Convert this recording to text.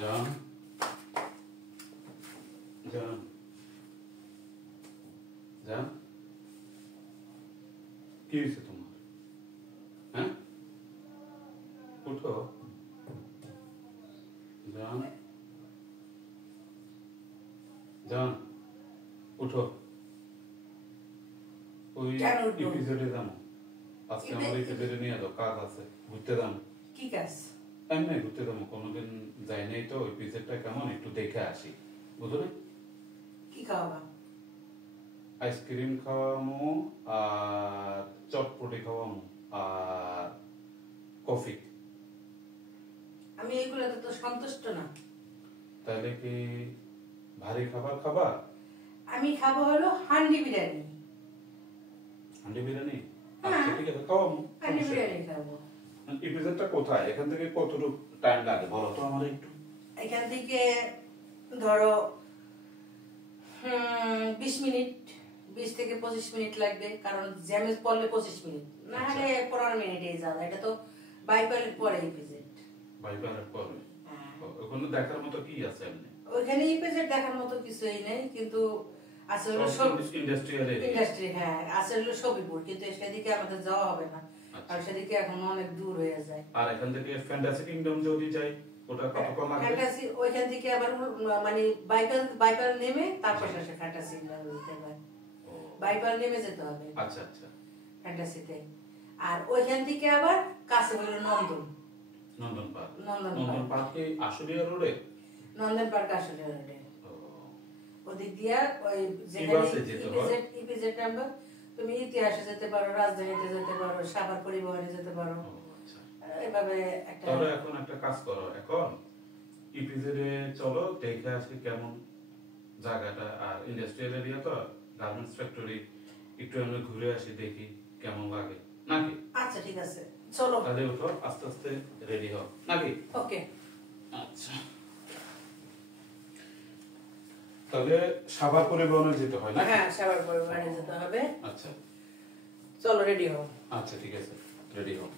জান জান জান কি হয়েছে তোমার? হ্যাঁ, উঠো জান, জান উঠো। ওই এপিসোডে যাবো আজকে, আমার এপিসোডে নিয়ে যাও, কাজ আছে, ঘুরতে যাবো। কি কাজ? এমনি ঘুরতে যাবো, কোনোদিন যাই নাই তো, এপিসোডটা কেমন একটু দেখে আসি, বুঝলি? কি খাওয়াবা? আইসক্রিম খাওয়ামো আর চটপটি খাওয়ামো আর কফি। আমি এগুলোতে তো সন্তুষ্ট না। তাহলে কি ভারী খাবার খাবা? আমি খাবো হলো হান্ডি বিরিয়ানি। হান্ডি বিরিয়ানি? হ্যাঁ। আচ্ছা ঠিক আছে, খাওয়ামো। হান্ডি বিরিয়ানি খাবো। এপিসোডটা কোথায়? এখান থেকে কতটুকু টাইম লাগে বলো তো আমার একটু। এখান থেকে ধরো 20 মিনিট, 20 থেকে 25 মিনিট লাগবে, কারণ জ্যামে পড়লে 25 মিনিট, না হলে 15 মিনিটেই যাবে। এটা তো বাইপালের পরে এপিসোড। বাইপালের পরে? হ্যাঁ। ওখানে দেখার মতো কি আছে এমনি? ওইখানে এপিসোড দেখার মতো কিছুই নেই, কিন্তু আসলে ইন্ডাস্ট্রি, হ্যাঁ আসলে সবিপুর, কিন্তু সেদিকে আমাদের যাওয়া হবে না, আর সেদিকে এখন অনেক দূর হয়ে যায়। আর এখান থেকে ফ্যান্টাসি কিংডম যদি যাই, ওটা কতক্ষণ লাগবে? ফ্যান্টাসি ওইখান থেকে আবার মানে বাইপাল নেমে তারপর শেষে ফ্যান্টাসি যেতে হবে। বাইপাল নেমে যেতে হবে। আচ্ছা আচ্ছা। ফ্যান্টাসিতে। আর ওইখান থেকে আবার কাছে হলো নন্দন পার্ক। নন্দন পার্ক কি আশুলিয়া রোডে? নন্দন পার্ক আশুলিয়া রোডে। ওদিক দিয়া ওই ইপিজেড নাম্বার, তুমি ইতিহাসে যেতে পারো, রাজধানীতে যেতে পারো, সাভার পরিবহনে যেতে পারো। এভাবে একটা। তাহলে এখন একটা কাজ করো, এখন ইপিজেডে চলো, দেখে আসি কেমন জায়গাটা, আর ইন্ডাস্ট্রিয়াল এরিয়া তো, গার্মেন্টস ফ্যাক্টরি, একটু আমরা ঘুরে আসি, দেখি কেমন লাগে নাকি? আচ্ছা ঠিক আছে, চলো তাহলে উঠো, আস্তে আস্তে রেডি হও নাকি? ওকে। আচ্ছা, তাহলে সাভার পরিবহনে যেতে হয় না? হ্যাঁ, সাভার পরিবহনে যেতে হবে। আচ্ছা চলো রেডি হও। আচ্ছা ঠিক আছে, রেডি হও।